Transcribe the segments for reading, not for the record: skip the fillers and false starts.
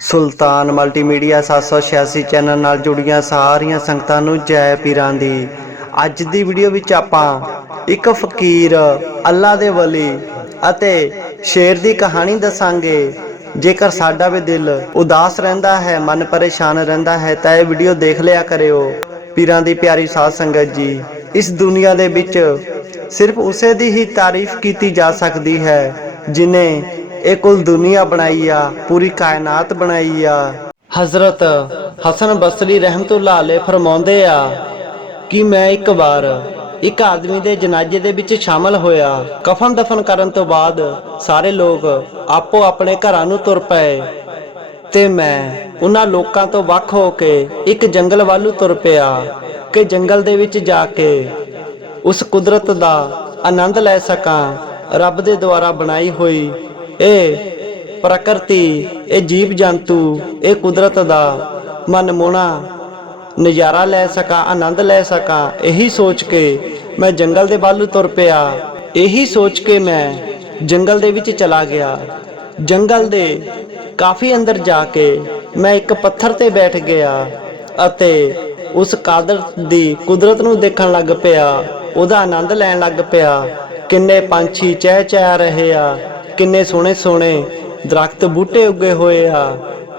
ਸੁਲਤਾਨ multimedia 786 channel ਨਾਲ ਜੁੜੀਆਂ ਸਾਰੀਆਂ ਸੰਗਤਾਂ ਨੂੰ ਜੈ ਪੀਰਾਂ ਦੀ। ਅੱਜ ਦੀ ਵੀਡੀਓ ਵਿੱਚ ਆਪਾਂ ਇੱਕ ਫਕੀਰ, ਅੱਲਾ ਦੇ ਵਲੀ ਅਤੇ ਸ਼ੇਰ ਦੀ ਕਹਾਣੀ ਦੱਸਾਂਗੇ। ਜੇਕਰ ਸਾਡਾ ਵੀ ਦਿਲ ਉਦਾਸ ਰਹਿੰਦਾ ਹੈ, ਮਨ ਪਰੇਸ਼ਾਨ ਰਹਿੰਦਾ ਹੈ ਤਾਂ ਇਹ ਵੀਡੀਓ ਦੇਖ ਲਿਆ ਕਰਿਓ। ਪੀਰਾਂ ਦੀ ਪਿਆਰੀ ਸਾਧ ਸੰਗਤ ਜੀ, ਇਸ ਦੁਨੀਆ ਦੇ ਵਿੱਚ ਸਿਰਫ ਉਸੇ ਦੀ ਹੀ ਤਾਰੀਫ ਕੀਤੀ ਜਾ ਸਕਦੀ ਹੈ ਜਿਨੇ ਇਹ ਕੁਲ ਦੁਨੀਆ बनाई आ, पूरी कायनात बनाई आ। हज़रत हसन बसरी रहमतुल्लाह अलैह फरमाउंदे आ कि मैं एक बार एक आदमी दे जनाजे दे विच शामिल होया। कफन दफन करन तो बाद सारे लोग आपो अपने घरां नूं तुर पए ते मैं उन्हां लोकां तो वख हो के एक जंगल वालू तुर पिया कि जंगल दे विच जाके उस कुदरत दा आनंद लै सकां। रब दे द्वारा बनाई हुई ਇਹ ਪ੍ਰਕਿਰਤੀ, ਇਹ ਜੀਵ ਜੰਤੂ, ਇਹ ਕੁਦਰਤ ਦਾ ਮਨਮੋਹਣਾ ਨਜ਼ਾਰਾ ਲੈ ਸਕਾਂ, ਆਨੰਦ ਲੈ ਸਕਾਂ। ਇਹੀ ਸੋਚ ਕੇ ਮੈਂ ਜੰਗਲ ਦੇ ਵੱਲ ਤੁਰ ਪਿਆ। ਇਹੀ ਸੋਚ ਕੇ ਮੈਂ ਜੰਗਲ ਦੇ ਵਿੱਚ ਚਲਾ ਗਿਆ। ਜੰਗਲ ਦੇ ਕਾਫੀ ਅੰਦਰ ਜਾ ਕੇ ਮੈਂ ਇੱਕ ਪੱਥਰ ਤੇ ਬੈਠ ਗਿਆ ਅਤੇ ਉਸ ਕਾਦਰ ਦੀ ਕੁਦਰਤ ਨੂੰ ਦੇਖਣ ਲੱਗ ਪਿਆ, ਉਹਦਾ ਆਨੰਦ ਲੈਣ ਲੱਗ ਪਿਆ। ਕਿੰਨੇ ਪੰਛੀ ਚਹਿ ਚਹਿ ਰਹੇ ਆ, किन्ने सोहने सोहने दरख्त बूटे उगे हुए आ,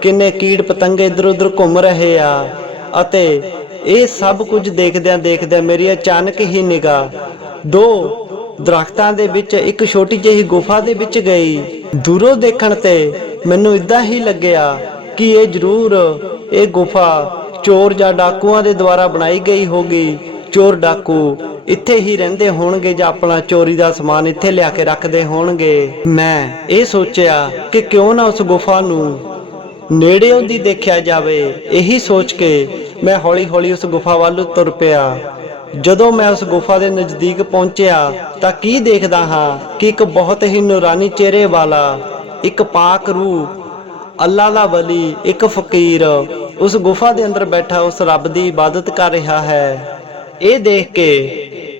किन्ने कीड़ पतंगे इधर उधर घूम रहे आ। अते ये सब कुछ देखदਿਆਂ देखदਿਆਂ मेरी अचानक ही निगाह दो दरख्तां दे विच एक छोटी ਜਿਹੀ गुफा दे विच गई। दूरों देखण ते मैनूं इदां ही लग्गिया कि ये जरूर ये गुफा चोर जां डाकुआं दे द्वारा बनाई गई होगी। चोर डाकू इत्थे ही रहंदे होणगे जां अपना चोरी दा समान इत्थे लिया के रखदे होणगे। मैं ये सोचिया कि क्यों ना उस गुफा नूं नेड़ेओं दी देखिया जावे। यही सोच के मैं हौली हौली उस गुफा वाल तुर पिया। जदों मैं उस गुफा दे नज़दीक पहुंचिया तां की देखदा हां कि एक बहुत ही नूरानी चेहरे वाला, एक पाक रूह अल्लाह दा वली, एक फकीर उस गुफा दे अंदर बैठा उस रब दी इबादत कर रहा है। ये देख के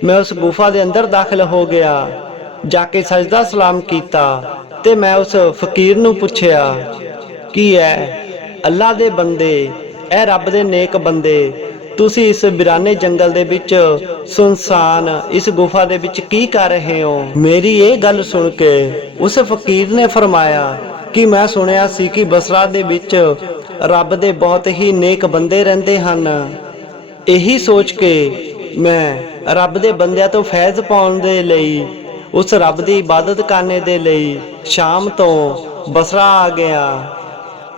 मैं उस गुफा दे अंदर दाखिल हो गया। जाके सजदा सलाम कीता ते मैं उस फकीर नूं पुछया कि ऐ अल्लाह दे बंदे, ऐ रब दे नेक बंदे, तुसी इस बिराने जंगल दे विच सुनसान इस गुफा दे विच की कर रहे हो? मेरी ये गल सुन के उस फकीर ने फरमाया कि मैं सुनिया सी कि बसरा दे विच रब दे बहुत ही नेक बंदे रहंदे हन। यही सोच के मैं रब दे बंदियां तो फैज़ पाउण दे लई, उस रब दी इबादत करने दे लई शाम तो बसरा आ गया।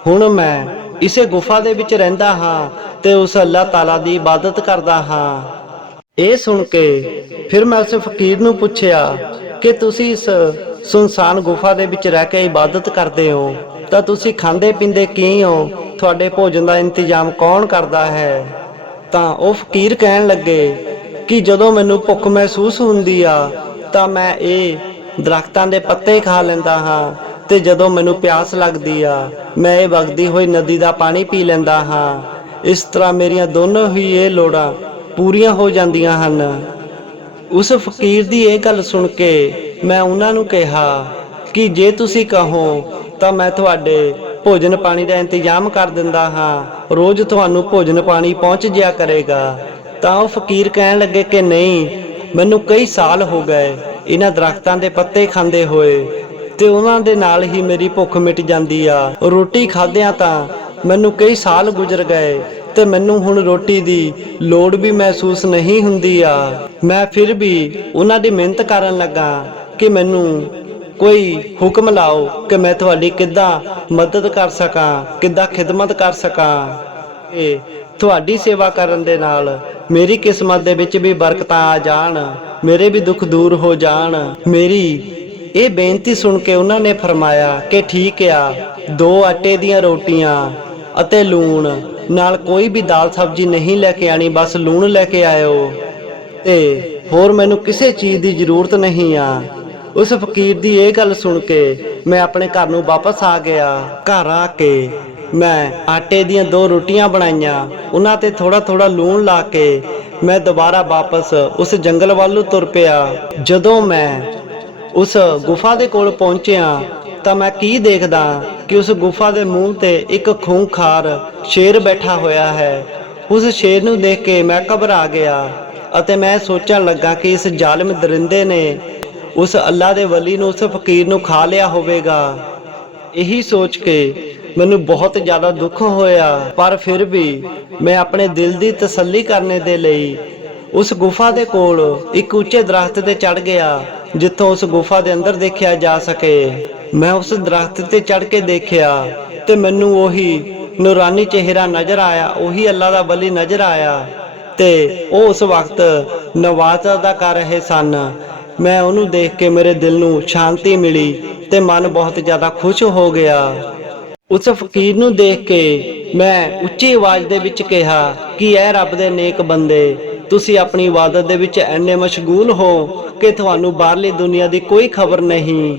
हुण मैं इसे गुफा दे विच रहिंदा हां ते उस अल्लाह ताला दी इबादत करदा हां। ये सुन के फिर मैं उस फकीर नूं पुछया कि तुसी इस सुनसान गुफा दे विच रह के इबादत करदे हो तां तुसी खांदे पींदे की हो? तुहाडे भोजन दा इंतजाम कौन करदा है? ਤਾਂ ਉਹ ਫਕੀਰ ਕਹਿਣ ਲੱਗੇ ਕਿ ਜਦੋਂ ਮੈਨੂੰ ਭੁੱਖ ਮਹਿਸੂਸ ਹੁੰਦੀ ਆ ਤਾਂ ਮੈਂ ਇਹ ਦਰਖਤਾਂ ਦੇ ਪੱਤੇ ਖਾ ਲੈਂਦਾ ਹਾਂ ਤੇ ਜਦੋਂ ਮੈਨੂੰ ਪਿਆਸ ਲੱਗਦੀ ਆ ਮੈਂ ਇਹ ਵਗਦੀ ਹੋਈ ਨਦੀ ਦਾ ਪਾਣੀ ਪੀ ਲੈਂਦਾ ਹਾਂ। ਇਸ ਤਰ੍ਹਾਂ ਮੇਰੀਆਂ ਦੋਨੋਂ ਹੀ ਇਹ ਲੋੜਾਂ ਪੂਰੀਆਂ ਹੋ ਜਾਂਦੀਆਂ ਹਨ। ਉਸ ਫਕੀਰ ਦੀ ਇਹ ਗੱਲ ਸੁਣ ਕੇ ਮੈਂ ਉਹਨਾਂ ਨੂੰ ਕਿਹਾ ਕਿ ਜੇ ਤੁਸੀਂ ਕਹੋ ਤਾਂ ਮੈਂ ਤੁਹਾਡੇ भोजन पानी का इंतजाम कर दिंदा हाँ, रोज़ तुहानू भोजन पानी पहुँच जाया करेगा। तो वह फकीर कहन लगे कि नहीं, मैनू कई साल हो गए इन्हां दरख्तां दे पत्ते खांदे होए ते उन्हां दे नाल ही मेरी भुख मिट जांदी आ। रोटी खादियां तां मैनू कई साल गुजर गए ते मैनू हुण रोटी दी लोड़ भी महसूस नहीं हुंदी आ। मैं फिर भी उन्हां दी मेहनत करन लगा कि मैनू कोई हुक्म लाओ कि मैं तुहाडी किद्दां मदद कर सकां, किद्दां खिदमत कर सकां। तुहाडी सेवा करन दे नाल मेरी किस्मत दे विच भी बरकतां आ जाण, मेरे भी दुख दूर हो जाण। मेरी ये बेनती सुन के उन्हां ने फरमाया कि ठीक आ, 2 आटे दीयां रोटियां अते लूण नाल कोई भी दाल सब्जी नहीं लैके आनी, बस लूण लैके आयो ते होर मैनू किसी चीज़ की जरूरत नहीं आ। उस फकीर दी ये गल सुन के मैं अपने घर नूं वापस आ गया। घर आके मैं आटे दीयां 2 रोटियां बनाईयां, उन्हां ते थोड़ा थोड़ा लूण ला के मैं दोबारा वापस उस जंगल वालू तुर पिया। जदों मैं उस गुफा दे कोल पहुंचिया तां मैं की देखदा ਕਿ ਉਸ ਗੁਫਾ ਦੇ ਮੂੰਹ ਤੇ ਇੱਕ ਖੂੰਖਾਰ ਸ਼ੇਰ ਬੈਠਾ ਹੋਇਆ ਹੈ। ਉਸ ਸ਼ੇਰ ਨੂੰ ਦੇਖ ਕੇ ਮੈਂ ਘਬਰਾ ਗਿਆ ਅਤੇ ਮੈਂ ਸੋਚਣ ਲੱਗਾ ਕਿ ਇਸ ਜ਼ਾਲਿਮ ਦਰਿੰਦੇ ਨੇ ਉਸ ਅੱਲਾ ਦੇ ਵਲੀ ਨੂੰ, ਉਸ ਫਕੀਰ ਨੂੰ ਖਾ ਲਿਆ ਹੋਵੇਗਾ। ਇਹੀ ਸੋਚ ਕੇ ਮੈਨੂੰ ਬਹੁਤ ਜ਼ਿਆਦਾ ਦੁੱਖ ਹੋਇਆ, ਪਰ ਫਿਰ ਵੀ ਮੈਂ ਆਪਣੇ ਦਿਲ ਦੀ ਤਸੱਲੀ ਕਰਨ ਦੇ ਲਈ ਉਸ ਗੁਫਾ ਦੇ ਕੋਲ ਇੱਕ ਉੱਚੇ ਦਰਖਤ ਤੇ ਚੜ੍ਹ ਗਿਆ, ਜਿੱਥੋਂ ਉਸ ਗੁਫਾ ਦੇ ਅੰਦਰ ਦੇਖਿਆ ਜਾ ਸਕੇ। ਮੈਂ ਉਸ ਦਰਖਤ ਤੇ ਚੜ੍ਹ ਕੇ ਦੇਖਿਆ ਤੇ ਮੈਨੂੰ ਉਹੀ ਨੂਰਾਨੀ ਚਿਹਰਾ ਨਜ਼ਰ ਆਇਆ, ਉਹੀ ਅੱਲਾ ਦਾ ਵਲੀ ਨਜ਼ਰ ਆਇਆ ਤੇ ਉਹ ਉਸ ਵਕਤ ਨਮਾਜ਼ ਅਦਾ ਕਰ ਰਹੇ ਸਨ। ਮੈਂ ਉਹਨੂੰ ਦੇਖ ਕੇ ਮੇਰੇ ਦਿਲ ਨੂੰ ਸ਼ਾਂਤੀ ਮਿਲੀ ਤੇ ਮਨ ਬਹੁਤ ਜ਼ਿਆਦਾ ਖੁਸ਼ ਹੋ ਗਿਆ। ਉਸ ਫਕੀਰ ਨੂੰ ਦੇਖ ਕੇ ਮੈਂ ਉੱਚੀ ਆਵਾਜ਼ ਦੇ ਵਿੱਚ ਕਿਹਾ ਕਿ ਐ ਰੱਬ ਦੇ ਨੇਕ ਬੰਦੇ, ਤੁਸੀਂ ਆਪਣੀ ਇਬਾਦਤ ਦੇ ਵਿੱਚ ਇੰਨੇ ਮਸ਼ਗੂਲ ਹੋ ਕਿ ਤੁਹਾਨੂੰ ਬਾਹਰਲੀ ਦੁਨੀਆ ਦੀ ਕੋਈ ਖਬਰ ਨਹੀਂ।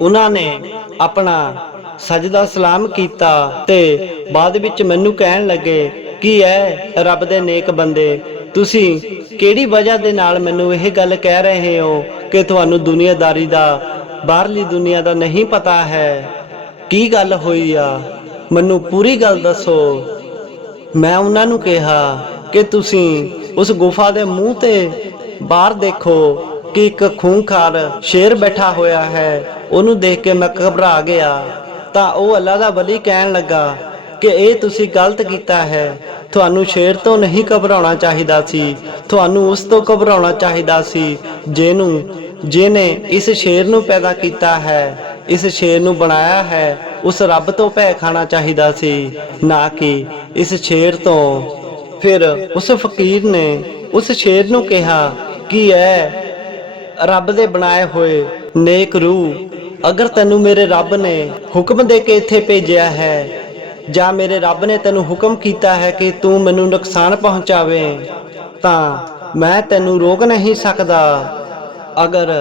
ਉਹਨਾਂ ਨੇ ਆਪਣਾ ਸਜਦਾ ਸਲਾਮ ਕੀਤਾ ਤੇ ਬਾਅਦ ਵਿੱਚ ਮੈਨੂੰ ਕਹਿਣ ਲੱਗੇ ਕਿ ਐ ਰੱਬ ਦੇ ਨੇਕ ਬੰਦੇ, ਤੁਸੀਂ ਕਿਹੜੀ ਵਜ੍ਹਾ ਦੇ ਨਾਲ ਮੈਨੂੰ ਇਹ ਗੱਲ ਕਹਿ ਰਹੇ ਹੋ ਕਿ ਤੁਹਾਨੂੰ ਦੁਨੀਆਦਾਰੀ ਦਾ, ਬਾਹਰਲੀ ਦੁਨੀਆ ਦਾ ਨਹੀਂ ਪਤਾ ਹੈ? ਕੀ ਗੱਲ ਹੋਈ ਆ, ਮੈਨੂੰ ਪੂਰੀ ਗੱਲ ਦੱਸੋ। ਮੈਂ ਉਹਨਾਂ ਨੂੰ ਕਿਹਾ ਕਿ ਤੁਸੀਂ ਉਸ ਗੁਫਾ ਦੇ ਮੂੰਹ ਤੇ ਬਾਹਰ ਦੇਖੋ ਕਿ ਇੱਕ ਖੂੰਖਾਰ ਸ਼ੇਰ ਬੈਠਾ ਹੋਇਆ ਹੈ। ਉਹਨੂੰ ਦੇਖ ਕੇ ਮੈਂ ਘਬਰਾ ਗਿਆ ਤਾਂ ਉਹ ਅੱਲਾ ਦਾ ਵਲੀ ਕਹਿਣ ਲੱਗਾ ਕਿ ਇਹ ਤੁਸੀਂ ਗਲਤ ਕੀਤਾ ਹੈ, ਤੁਹਾਨੂੰ ਸ਼ੇਰ ਤੋਂ ਨਹੀਂ ਘਬਰਾਉਣਾ ਚਾਹੀਦਾ ਸੀ, ਤੁਹਾਨੂੰ ਉਸ ਤੋਂ ਘਬਰਾਉਣਾ ਚਾਹੀਦਾ ਸੀ ਜਿਹਨੇ ਇਸ ਸ਼ੇਰ ਨੂੰ ਪੈਦਾ ਕੀਤਾ ਹੈ, ਇਸ ਸ਼ੇਰ ਨੂੰ ਬਣਾਇਆ ਹੈ। ਉਸ ਰੱਬ ਤੋਂ ਭੈ ਖਾਣਾ ਚਾਹੀਦਾ ਸੀ, ਨਾ ਕਿ ਇਸ ਸ਼ੇਰ ਤੋਂ। ਫਿਰ ਉਸ ਫਕੀਰ ਨੇ ਉਸ ਸ਼ੇਰ ਨੂੰ ਕਿਹਾ ਕਿ ਐ ਰੱਬ ਦੇ ਬਣਾਏ ਹੋਏ ਨੇਕ ਰੂਹ, ਅਗਰ ਤੈਨੂੰ ਮੇਰੇ ਰੱਬ ਨੇ ਹੁਕਮ ਦੇ ਕੇ ਇੱਥੇ ਭੇਜਿਆ ਹੈ ਜਾਂ ਮੇਰੇ ਰੱਬ ਨੇ ਤੈਨੂੰ ਹੁਕਮ ਕੀਤਾ ਹੈ ਕਿ ਤੂੰ ਮੈਨੂੰ ਨੁਕਸਾਨ ਪਹੁੰਚਾਵੇ, ਤਾਂ ਮੈਂ ਤੈਨੂੰ ਰੋਕ ਨਹੀਂ ਸਕਦਾ। ਅਗਰ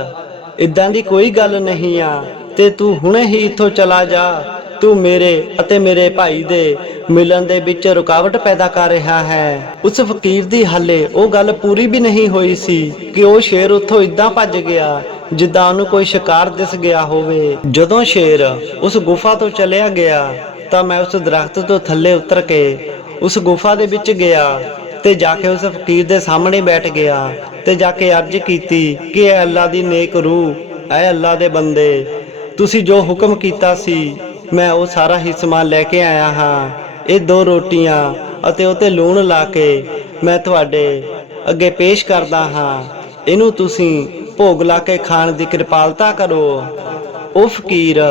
ਇਦਾਂ ਦੀ ਕੋਈ ਗੱਲ ਨਹੀਂ ਆ ਤੇ ਤੂੰ ਹੁਣੇ ਹੀ ਇੱਥੋਂ ਚਲਾ ਜਾ, ਤੂੰ ਮੇਰੇ ਅਤੇ ਮੇਰੇ ਭਾਈ ਦੇ ਮਿਲਣ ਦੇ ਵਿੱਚ ਰੁਕਾਵਟ ਪੈਦਾ ਕਰ ਰਿਹਾ ਹੈ। ਉਸ ਫਕੀਰ ਦੀ ਹਾਲੇ ਉਹ ਗੱਲ ਪੂਰੀ ਵੀ ਨਹੀਂ ਹੋਈ ਸੀ ਕਿ ਉਹ ਸ਼ੇਰ ਉੱਥੋਂ ਇਦਾਂ ਭੱਜ ਗਿਆ ਜਿੱਦਾਂ ਉਹਨੂੰ ਕੋਈ ਸ਼ਿਕਾਰ ਦਿਸ ਗਿਆ ਹੋਵੇ। ਜਦੋਂ ਸ਼ੇਰ ਉਸ ਗੁਫਾ ਤੋਂ ਚਲਿਆ ਗਿਆ ਤਾਂ ਮੈਂ ਉਸ ਦਰਖਤ ਤੋਂ ਥੱਲੇ ਉਤਰ ਕੇ ਉਸ ਗੁਫਾ ਦੇ ਵਿੱਚ ਗਿਆ ਤੇ ਜਾ ਕੇ ਉਸ ਫਕੀਰ ਦੇ ਸਾਹਮਣੇ ਬੈਠ ਗਿਆ ਤੇ ਜਾ ਕੇ ਅਰਜ਼ ਕੀਤੀ ਕਿ ਐ ਅੱਲਾ ਦੀ ਨੇਕ ਰੂਹ, ਐ ਅੱਲਾ ਦੇ ਬੰਦੇ, ਤੁਸੀਂ ਜੋ ਹੁਕਮ ਕੀਤਾ ਸੀ ਮੈਂ ਉਹ ਸਾਰਾ ਹੀ ਸਮਾਨ ਲੈ ਕੇ ਆਇਆ ਹਾਂ। ਇਹ 2 ਰੋਟੀਆਂ ਅਤੇ ਉਹ ਤੇ ਲੂਣ ਲਾ ਕੇ ਮੈਂ ਤੁਹਾਡੇ ਅੱਗੇ ਪੇਸ਼ ਕਰਦਾ ਹਾਂ, ਇਹਨੂੰ ਤੁਸੀਂ ਭੋਗ ਲਾ ਕੇ ਖਾਣ ਦੀ ਕਿਰਪਾਲਤਾ ਕਰੋ। ਉਹ ਫਕੀਰ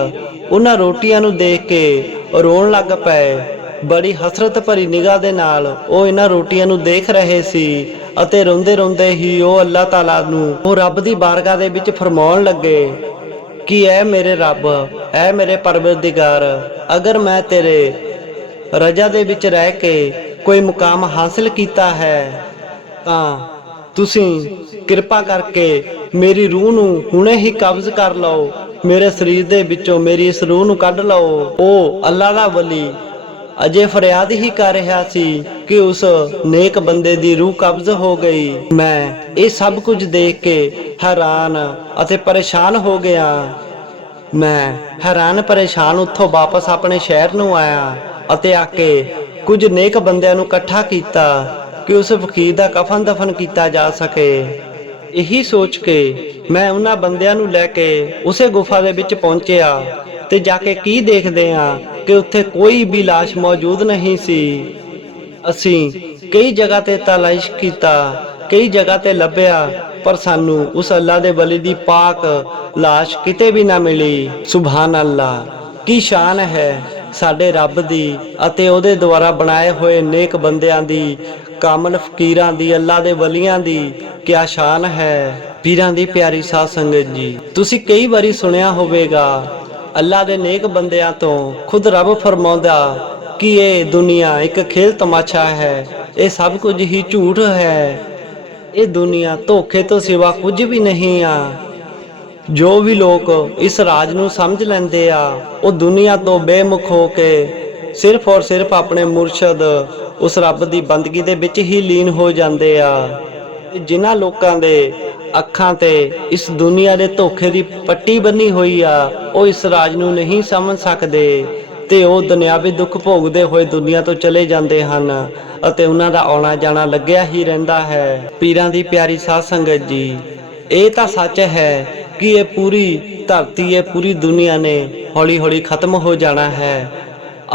ਉਹਨਾਂ ਰੋਟੀਆਂ ਨੂੰ ਦੇਖ ਕੇ ਰੋਣ ਲੱਗ ਪਏ। ਬੜੀ ਹਸਰਤ ਭਰੀ ਨਿਗਾਹ ਦੇ ਨਾਲ ਉਹ ਇਹਨਾਂ ਰੋਟੀਆਂ ਨੂੰ ਦੇਖ ਰਹੇ ਸੀ ਅਤੇ ਰੋਂਦੇ ਰੋਂਦੇ ਹੀ ਉਹ ਅੱਲਾਹ ਤਾਲਾ ਨੂੰ, ਉਹ ਰੱਬ ਦੀ ਬਾਰਗਾਹ ਦੇ ਵਿੱਚ ਫਰਮਾਉਣ ਲੱਗੇ ਕਿ ਐ ਮੇਰੇ ਰੱਬ, ਐ ਮੇਰੇ ਪਰਵਰਦਿਗਾਰ, ਅਗਰ ਮੈਂ ਤੇਰੇ ਰਜ਼ਾ ਦੇ ਵਿੱਚ ਰਹਿ ਕੇ ਕੋਈ ਮੁਕਾਮ ਹਾਸਿਲ ਕੀਤਾ ਹੈ ਤਾਂ ਤੁਸੀਂ ਕਿਰਪਾ ਕਰਕੇ ਮੇਰੀ ਰੂਹ ਨੂੰ ਹੁਣੇ ਹੀ ਕਬਜ਼ ਕਰ ਲਓ, ਮੇਰੇ ਸਰੀਰ ਦੇ ਵਿੱਚੋਂ ਮੇਰੀ ਇਸ ਰੂਹ ਨੂੰ ਕੱਢ ਲਓ। ਉਹ ਅੱਲਾ ਦਾ ਵਲੀ ਅਜੇ ਫਰਿਆਦ ਹੀ ਕਰ ਰਿਹਾ ਸੀ ਕਿ ਉਸ ਨੇਕ ਬੰਦੇ ਦੀ ਰੂਹ ਕਬਜ਼ ਹੋ ਗਈ। ਮੈਂ ਇਹ ਸਭ ਕੁਝ ਦੇਖ ਕੇ ਹੈਰਾਨ ਅਤੇ ਪਰੇਸ਼ਾਨ ਹੋ ਗਿਆ। ਮੈਂ ਹੈਰਾਨ ਪਰੇਸ਼ਾਨ ਉੱਥੋਂ ਵਾਪਸ ਆਪਣੇ ਸ਼ਹਿਰ ਨੂੰ ਆਇਆ ਅਤੇ ਆ ਕੇ ਕੁਝ ਨੇਕ ਬੰਦਿਆਂ ਨੂੰ ਇਕੱਠਾ ਕੀਤਾ ਕਿ ਉਸ ਫਕੀਰ ਦਾ ਕਫਨ ਦਫਨ ਕੀਤਾ ਜਾ ਸਕੇ। ਇਹੀ ਸੋਚ ਕੇ ਮੈਂ ਉਹਨਾਂ ਬੰਦਿਆਂ ਨੂੰ ਲੈ ਕੇ ਉਸੇ ਗੁਫਾ ਦੇ ਵਿੱਚ ਪਹੁੰਚਿਆ ਤੇ ਜਾ ਕੇ ਕੀ ਦੇਖਦੇ ਹਾਂ ਕਿ ਉੱਥੇ ਕੋਈ ਵੀ ਲਾਸ਼ ਮੌਜੂਦ ਨਹੀਂ ਸੀ। ਅਸੀਂ ਕਈ ਜਗ੍ਹਾ ਤੇ ਤਲਾਸ਼ ਕੀਤਾ, ਕਈ ਜਗ੍ਹਾ ਤੇ ਲੱਭਿਆ, ਪਰ ਸਾਨੂੰ ਉਸ ਅੱਲਾ ਦੇ ਵਲੀ ਦੀ ਪਾਕ ਲਾਸ਼ ਕਿਤੇ ਵੀ ਨਾ ਮਿਲੀ। ਸੁਭਾਨ ਅੱਲਾ, ਕੀ ਸ਼ਾਨ ਹੈ ਸਾਡੇ ਰੱਬ ਦੀ ਅਤੇ ਉਹਦੇ ਦੁਆਰਾ ਬਣਾਏ ਹੋਏ ਨੇਕ ਬੰਦਿਆਂ ਦੀ, ਕਾਮਲ ਫਕੀਰਾਂ ਦੀ, ਅੱਲਾ ਦੇ ਵਲੀਆਂ ਦੀ ਕਿਆ ਸ਼ਾਨ ਹੈ। ਪੀਰਾਂ ਦੀ ਪਿਆਰੀ ਸਾਧ ਸੰਗਤ ਜੀ, ਤੁਸੀਂ ਕਈ ਵਾਰੀ ਸੁਣਿਆ ਹੋਵੇਗਾ ਅੱਲਾ ਦੇ ਨੇਕ ਬੰਦਿਆਂ ਤੋਂ ਖੁਦ ਰੱਬ ਫਰਮਾਉਂਦਾ ਕਿ ਇਹ ਦੁਨੀਆ ਇੱਕ ਖੇਲ ਤਮਾਸ਼ਾ ਹੈ, ਇਹ ਸਭ ਕੁਝ ਹੀ ਝੂਠ ਹੈ, ਇਹ ਦੁਨੀਆ ਧੋਖੇ ਤੋਂ ਸਿਵਾ ਕੁਝ ਵੀ ਨਹੀਂ ਆ। ਜੋ ਵੀ ਲੋਕ ਇਸ ਰਾਜ ਨੂੰ ਸਮਝ ਲੈਂਦੇ ਆ ਉਹ ਦੁਨੀਆ ਤੋਂ ਬੇਮੁਖ ਹੋ ਕੇ ਸਿਰਫ ਔਰ ਸਿਰਫ ਆਪਣੇ ਮੁਰਸ਼ਦ ਉਸ ਰੱਬ ਦੀ ਬੰਦਗੀ ਦੇ ਵਿੱਚ ਹੀ ਲੀਨ ਹੋ ਜਾਂਦੇ ਆ। ਜਿਨ੍ਹਾਂ ਲੋਕਾਂ ਦੇ ਅੱਖਾਂ ਤੇ ਇਸ ਦੁਨੀਆ ਦੇ ਧੋਖੇ ਦੀ ਪੱਟੀ ਬੰਨੀ ਹੋਈ ਆ, ਉਹ ਇਸ ਰਾਜ ਨੂੰ ਨਹੀਂ ਸਮਝ ਸਕਦੇ ਤੇ ਉਹ ਦੁਨਿਆਵੀ ਦੁੱਖ ਭੋਗਦੇ ਹੋਏ ਦੁਨੀਆ ਤੋਂ ਚਲੇ ਜਾਂਦੇ ਹਨ ਅਤੇ ਉਹਨਾਂ ਦਾ ਆਉਣਾ ਜਾਣਾ ਲੱਗਿਆ ਹੀ ਰਹਿੰਦਾ ਹੈ। ਪੀਰਾਂ ਦੀ ਪਿਆਰੀ ਸਾਧ ਸੰਗਤ ਜੀ, ਇਹ ਤਾਂ ਸੱਚ ਹੈ ਕਿ ਇਹ ਪੂਰੀ ਧਰਤੀ, ਇਹ ਪੂਰੀ ਦੁਨੀਆ ਨੇ ਹੌਲੀ ਹੌਲੀ ਖਤਮ ਹੋ ਜਾਣਾ ਹੈ।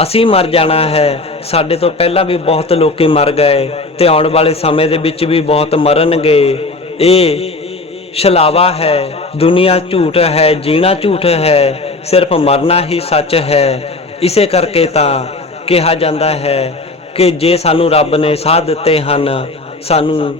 ਅਸੀਂ ਮਰ ਜਾਣਾ ਹੈ। ਸਾਡੇ ਤੋਂ ਪਹਿਲਾਂ ਵੀ ਬਹੁਤ ਲੋਕੀ ਮਰ ਗਏ ਤੇ ਆਉਣ ਵਾਲੇ ਸਮੇਂ ਦੇ ਵਿੱਚ ਵੀ ਬਹੁਤ ਮਰਨਗੇ। ਇਹ ਛਲਾਵਾ ਹੈ, ਦੁਨੀਆ ਝੂਠ ਹੈ, ਜੀਣਾ ਝੂਠ ਹੈ, ਸਿਰਫ ਮਰਨਾ ਹੀ ਸੱਚ ਹੈ। ਇਸੇ ਕਰਕੇ ਤਾਂ ਕਿਹਾ ਜਾਂਦਾ ਹੈ ਕਿ ਜੇ ਸਾਨੂੰ ਰੱਬ ਨੇ ਸਾਹ ਦਿੱਤੇ ਹਨ, ਸਾਨੂੰ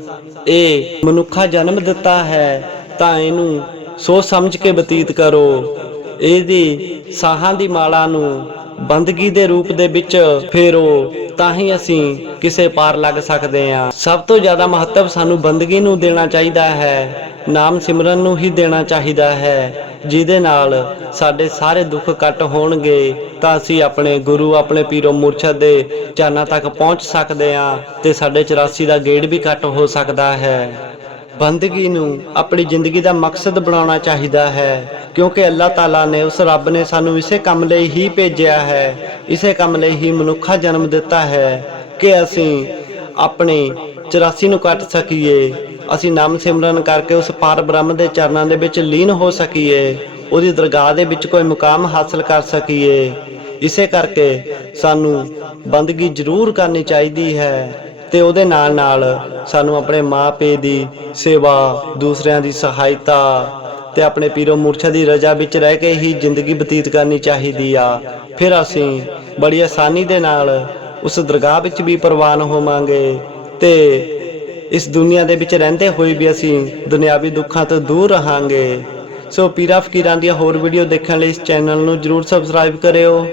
ਇਹ ਮਨੁੱਖਾ ਜਨਮ ਦਿੱਤਾ ਹੈ, ਤਾਂ ਇਹਨੂੰ ਸੋਚ ਸਮਝ ਕੇ ਬਤੀਤ ਕਰੋ। ਇਹਦੀ ਸਾਹਾਂ ਦੀ ਮਾਲਾ ਨੂੰ ਬੰਦਗੀ ਦੇ ਰੂਪ ਦੇ ਵਿੱਚ ਫੇਰੋ, ਤਾਂ ਹੀ ਅਸੀਂ ਕਿਸੇ ਪਾਰ ਲੱਗ ਸਕਦੇ ਹਾਂ। ਸਭ ਤੋਂ ਜ਼ਿਆਦਾ ਮਹੱਤਵ ਸਾਨੂੰ ਬੰਦਗੀ ਨੂੰ ਦੇਣਾ ਚਾਹੀਦਾ ਹੈ, ਨਾਮ ਸਿਮਰਨ ਨੂੰ ਹੀ ਦੇਣਾ ਚਾਹੀਦਾ ਹੈ, ਜਿਹਦੇ ਨਾਲ ਸਾਡੇ ਸਾਰੇ ਦੁੱਖ ਕੱਟ ਹੋਣਗੇ ਤਾਂ ਅਸੀਂ ਆਪਣੇ ਗੁਰੂ, ਆਪਣੇ ਪੀਰੋ ਮੁਰਸ਼ਦ ਦੇ ਚਰਨਾਂ ਤੱਕ ਪਹੁੰਚ ਸਕਦੇ ਹਾਂ ਤੇ ਸਾਡੇ 84 ਦਾ ਗੇੜ ਵੀ ਕੱਟ ਹੋ ਸਕਦਾ ਹੈ। ਬੰਦਗੀ ਨੂੰ ਆਪਣੀ ਜ਼ਿੰਦਗੀ ਦਾ ਮਕਸਦ ਬਣਾਉਣਾ ਚਾਹੀਦਾ ਹੈ, ਕਿਉਂਕਿ ਅੱਲਾਹ ਤਾਲਾ ਨੇ, ਉਸ ਰੱਬ ਨੇ ਸਾਨੂੰ ਇਸੇ ਕੰਮ ਲਈ ਹੀ ਭੇਜਿਆ ਹੈ, ਇਸੇ ਕੰਮ ਲਈ ਹੀ ਮਨੁੱਖਾ ਜਨਮ ਦਿੱਤਾ ਹੈ ਕਿ ਅਸੀਂ ਆਪਣੇ 84 ਨੂੰ ਕੱਟ ਸਕੀਏ, ਅਸੀਂ ਨਾਮ ਸਿਮਰਨ ਕਰਕੇ ਉਸ ਪਾਰ ਬ੍ਰਹਮ ਦੇ ਚਰਨਾਂ ਦੇ ਵਿੱਚ ਲੀਨ ਹੋ ਸਕੀਏ, ਉਹਦੀ ਦਰਗਾਹ ਦੇ ਵਿੱਚ ਕੋਈ ਮੁਕਾਮ ਹਾਸਲ ਕਰ ਸਕੀਏ। ਇਸੇ ਕਰਕੇ ਸਾਨੂੰ ਬੰਦਗੀ ਜ਼ਰੂਰ ਕਰਨੀ ਚਾਹੀਦੀ ਹੈ ਤੇ ਉਹਦੇ ਨਾਲ ਨਾਲ ਸਾਨੂੰ ਆਪਣੇ ਮਾਂ-ਪਿਓ ਦੀ ਸੇਵਾ, ਦੂਸਰਿਆਂ ਦੀ ਸਹਾਇਤਾ ਤੇ ਆਪਣੇ ਪੀਰੋ ਮੁਰਸ਼ਦ ਦੀ ਰਜ਼ਾ ਵਿੱਚ ਰਹਿ ਕੇ ਹੀ ਜ਼ਿੰਦਗੀ ਬਤੀਤ ਕਰਨੀ ਚਾਹੀਦੀ ਆ। ਫਿਰ ਅਸੀਂ ਬੜੀ ਆਸਾਨੀ ਦੇ ਨਾਲ ਉਸ ਦਰਗਾਹ ਵਿੱਚ ਵੀ ਪ੍ਰਵਾਨ ਹੋਵਾਂਗੇ ਤੇ ਇਸ ਦੁਨੀਆ ਦੇ ਵਿੱਚ ਰਹਿੰਦੇ ਹੋਏ ਵੀ ਅਸੀਂ ਦੁਨਿਆਵੀ ਦੁੱਖਾਂ ਤੋਂ ਦੂਰ ਰਹਾਂਗੇ। ਸੋ ਪੀਰਾਂ ਫਕੀਰਾਂ ਦੀਆਂ ਹੋਰ ਵੀਡੀਓ ਦੇਖਣ ਲਈ ਇਸ ਚੈਨਲ ਨੂੰ ਜ਼ਰੂਰ ਸਬਸਕ੍ਰਾਈਬ ਕਰਿਓ।